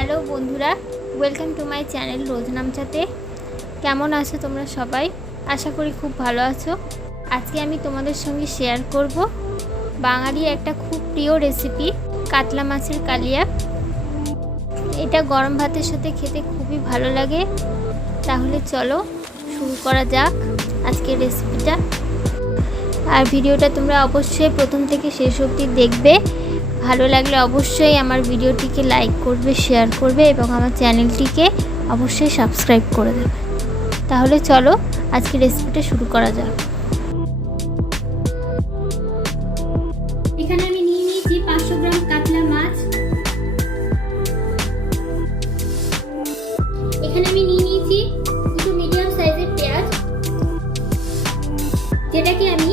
Hello বন্ধুরা, welcome to my channel রোজ নামচাতে। কেমন আছো তোমরা সবাই? আশা করি খুব ভালো আছো। আজকে আমি তোমাদের সঙ্গে শেয়ার করব বাঙালি একটা খুব প্রিয় রেসিপি, কাতলা মাছের কালিয়া। এটা গরম ভাতের সাথে খেতে খুবই ভালো লাগে। তাহলে চলো শুরু করা যাক আজকের রেসিপিটা। আর ভিডিওটা তোমরা অবশ্যই প্রথম থেকে শেষ অবধি দেখবে। ভালো লাগলে অবশ্যই আমার ভিডিওটিকে লাইক করবে, শেয়ার করবে এবং আমার চ্যানেলটিকে অবশ্যই সাবস্ক্রাইব করে দেবে। তাহলে চলো আজকে রেসিপিটা শুরু করা যাক। এখানে আমি নিয়ে নিয়েছি 500 গ্রাম কাতলা মাছ। এখানে আমি নিয়ে নিয়েছি দুটো মিডিয়াম সাইজের পেঁয়াজ, যেটাকে আমি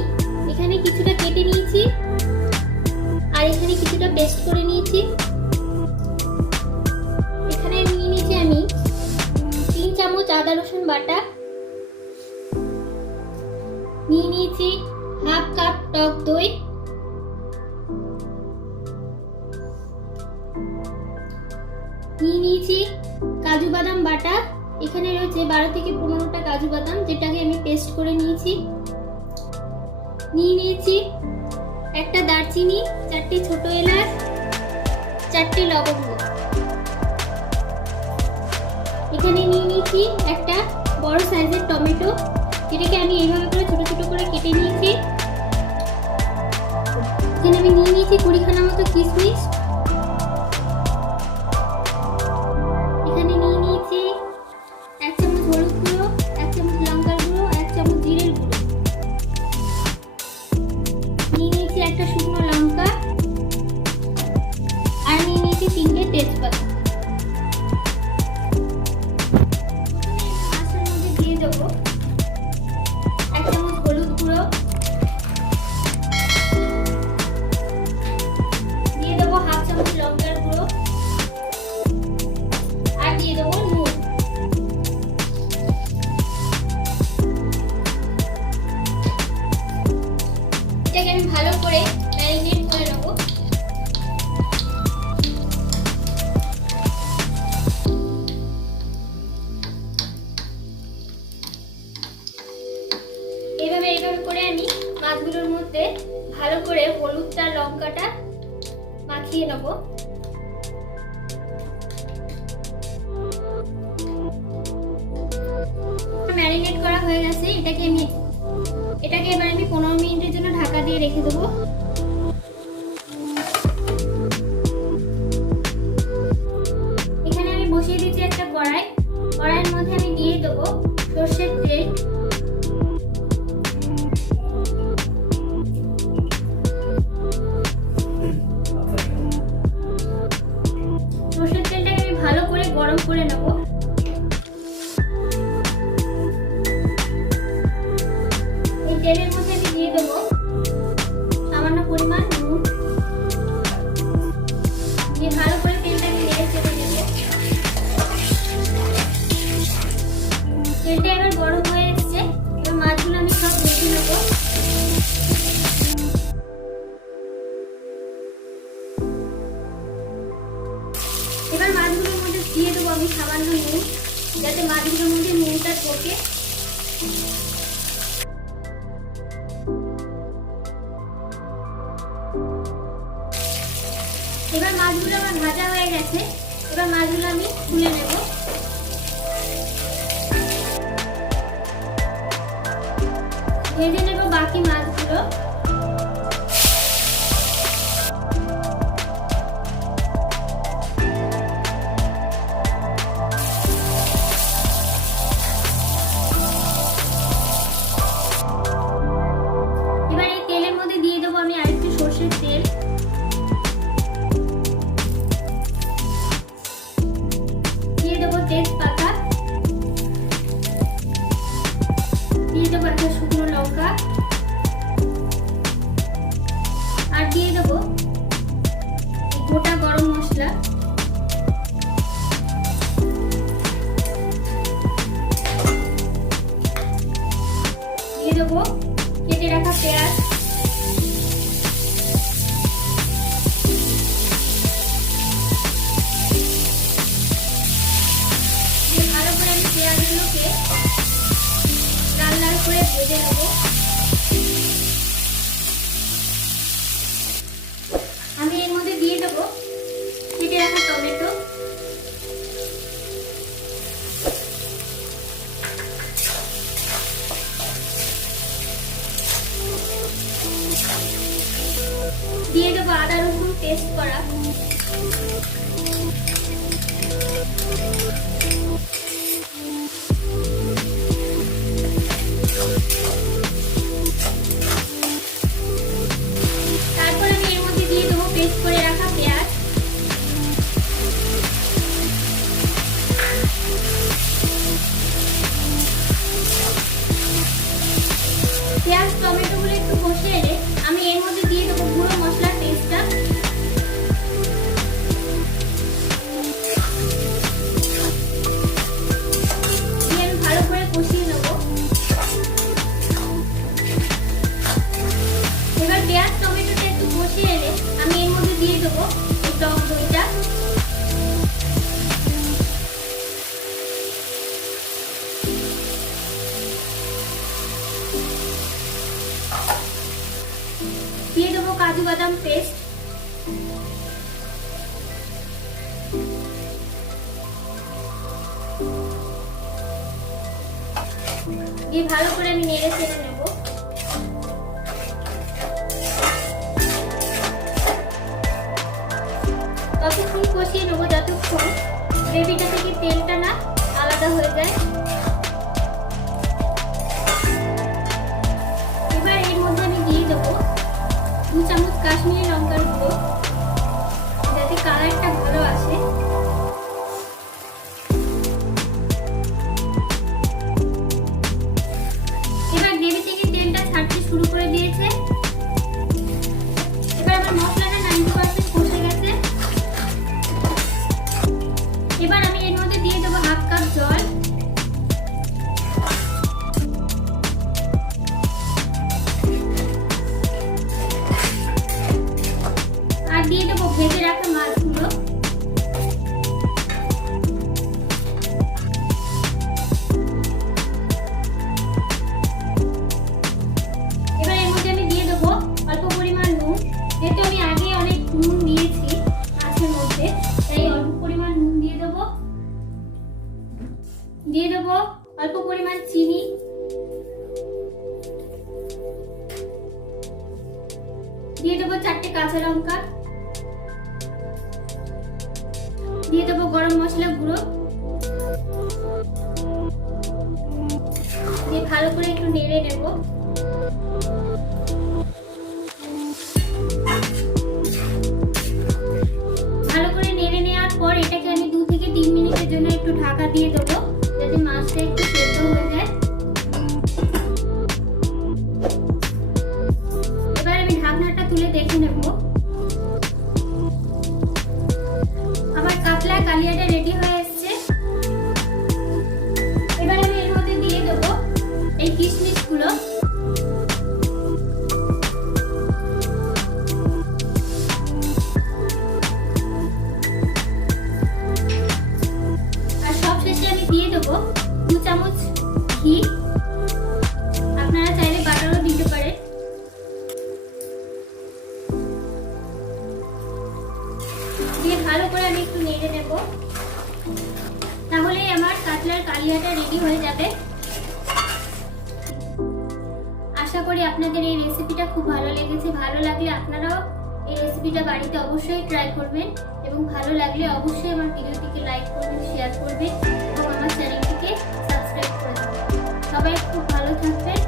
এখানে কিছুটা কেটে নিয়েছি আর এখানে কিছুটা পেস্ট করে নিয়েছি। এখানে নিয়ে নিয়েছি আমি 3 চামচ আদা রসুন বাটা, নিয়ে নিয়েছি হাফ কাপ টক দই, নিয়ে নিয়েছি কাজু বাদাম বাটা। এখানে রয়েছে 12 থেকে 15টা কাজু বাদাম, যেটাকে আমি পেস্ট করে নিয়েছি। নিয়ে নিয়েছি একটা দারচিনি, 4টে ছোট এলাচ, 4টে লবঙ্গ। এখানে নিয়ে নিয়েছি একটা বড় সাইজের টমেটো, যেটাকে আমি এইভাবে করে ছোট ছোট করে কেটে নিয়েছি। এখানে আমি নিয়ে নিয়েছি 20খানা মতো কিশমিশ। এখানে নিয়ে নিয়েছি 1 চামচ হলুদ গুঁড়ো, 1 চামচ লঙ্কার গুঁড়ো, 1 চামচ জিরের গুঁড়ো। নিয়ে নিয়েছি একটা শুকনো লঙ্কা আর নিয়ে নিয়েছি 3টে তেজপাতা। মাছের মধ্যে দিয়ে দেবো 1 চামচ হলুদ গুঁড়ো, দিয়ে দেবো হাফ চামচ লঙ্কার গুঁড়ো আর দিয়ে দেবো নুন। এটাকে আমি ভালো করে ম্যারিনেট করে নেবো। এইভাবে করে আমি মাছগুলোর মধ্যে ভালো করে হলুদটা লঙ্কাটা মাখিয়ে নেবো। ম্যারিনেট করা হয়ে গেছে। এটাকে এবার আমি 15 মিনিটের জন্য ঢাকা দিয়ে রেখে দেবো। এখানে আমি বসিয়ে দিয়েছি একটা কড়াইয়ের মধ্যে আমি দিয়ে দেবো সরষের তেল। সরষের তেলটাকে আমি ভালো করে গরম করে নেবো। এই তেলের মধ্যে আমি দিয়ে দেবো সামান্য পরিমাণ নুন, দিয়ে ভালো করে তেলটাকে নেড়ে চেড়ে নেবো। তেলটা এবার গরম হয়ে এসছে। এবার মাছগুলো আমি সব ভেজে নেবো। এবার মাছগুলোর মধ্যে দিয়ে দেবো আমি সামান্য নুন, যাতে মাছগুলোর মধ্যে নুনটা ঢোকে। এবার মাছগুলো আমার ভাজা হয়ে গেছে। এবার মাছগুলো আমি তুলে নেব। ভেজে নেব বাকি মাছগুলো। এবার এই তেলের মধ্যে দিয়ে দেবো আমি আরেকটু সরষের তেল, দিয়ে দেবো তেজপাতা, দিয়ে দেবো একটা শুকনো লঙ্কা, ভেজে নেব। আমি এর মধ্যে দিয়ে দেবো কেটে রাখা টমেটো, দিয়ে দেবো আদা রসুন পেস্ট করা, তারপর আমি এর মধ্যে দিয়ে দেবো পেস্ট করে রাখা পেঁয়াজ, পেঁয়াজ টমেটো গুলো একটু কষে এলে আমি এর মধ্যে দিয়ে দেবো গুঁড়ো মশলার পেস্টটা, দিয়ে আমি ভালো করে কষিয়ে নেবো। এবার পেঁয়াজ টমেটোটা একটু কষিয়ে এলে আমি এর মধ্যে দিয়ে দেবো এই টক দইটা, দিয়ে দেবো কাজু বাদাম পেস্ট, দিয়ে ভালো করে আমি নেড়ে চেড়ে নেব। ততক্ষণ কষিয়ে নেবো যতক্ষণ গ্রেভিটা থেকে তেলটা না আলাদা হয়ে যায়। এবার এর মধ্যে আমি দিয়ে দেবো 2 চামচ কাশ্মীরি লঙ্কার গুঁড়ো, যাতে কালারটা ভালো আসে। এবার গ্রেভি থেকে তেলটা ছাড়তে শুরু করে দিয়েছে। এবার আমার মশলাটা 90% কষে গেছে। এবার আমি এর মধ্যে দিয়ে দেবো 1/2 কাপ জল, আর দিয়ে দেবো ভেজে রাখা মাছগুলো। এবার এর মধ্যে আমি দিয়ে দেবো অল্প পরিমাণ নুন, যেহেতু আমি আগে অনেক নুন দিয়েছি মাছের মধ্যে, তাই অল্প পরিমাণ নুন দিয়ে দেবো। দিয়ে দেবো অল্প পরিমাণ চিনি, দিয়ে দেবো 4টে কাঁচা লঙ্কা, দিয়ে দেবো গরম মশলা গুঁড়ো, দিয়ে ভালো করে একটু নেড়ে নেব। ভালো করে নেড়ে নেওয়ার পর এটাকে আমি 2 থেকে 3 মিনিটের জন্য একটু ঢাকা দিয়ে দেবো, যাতে মাছটা একটু সেদ্ধ হয়ে যায়। এবার আমি ঢাকনাটা তুলে দেখে নেব। আমার কাতলা কালিয়াটা রেডি হয়ে এসেছে। এবার আমি এর মধ্যে দিয়ে দেবো এই কিশমিশগুলো, আর সবশেষে আমি দিয়ে দেবো 2 চামচ ঘি, আপনারা চাইলে বাটারও দিতে পারেন। দিয়ে ভালো করে আমি একটু নেড়ে নেব, তাহলে আমার কাতলার কালিয়াটা রেডি হয়ে যাবে। আশা করি আপনাদের এই রেসিপিটা খুব ভালো লেগেছে। ভালো লাগলে আপনারাও এই রেসিপিটা বাড়িতে অবশ্যই ট্রাই করবেন, এবং ভালো লাগলে অবশ্যই আমার ভিডিওটিকে লাইক করবেন, শেয়ার করবেন এবং আমার চ্যানেলটিকে সাবস্ক্রাইব করে দেবেন। সবাই খুব ভালো থাকবেন।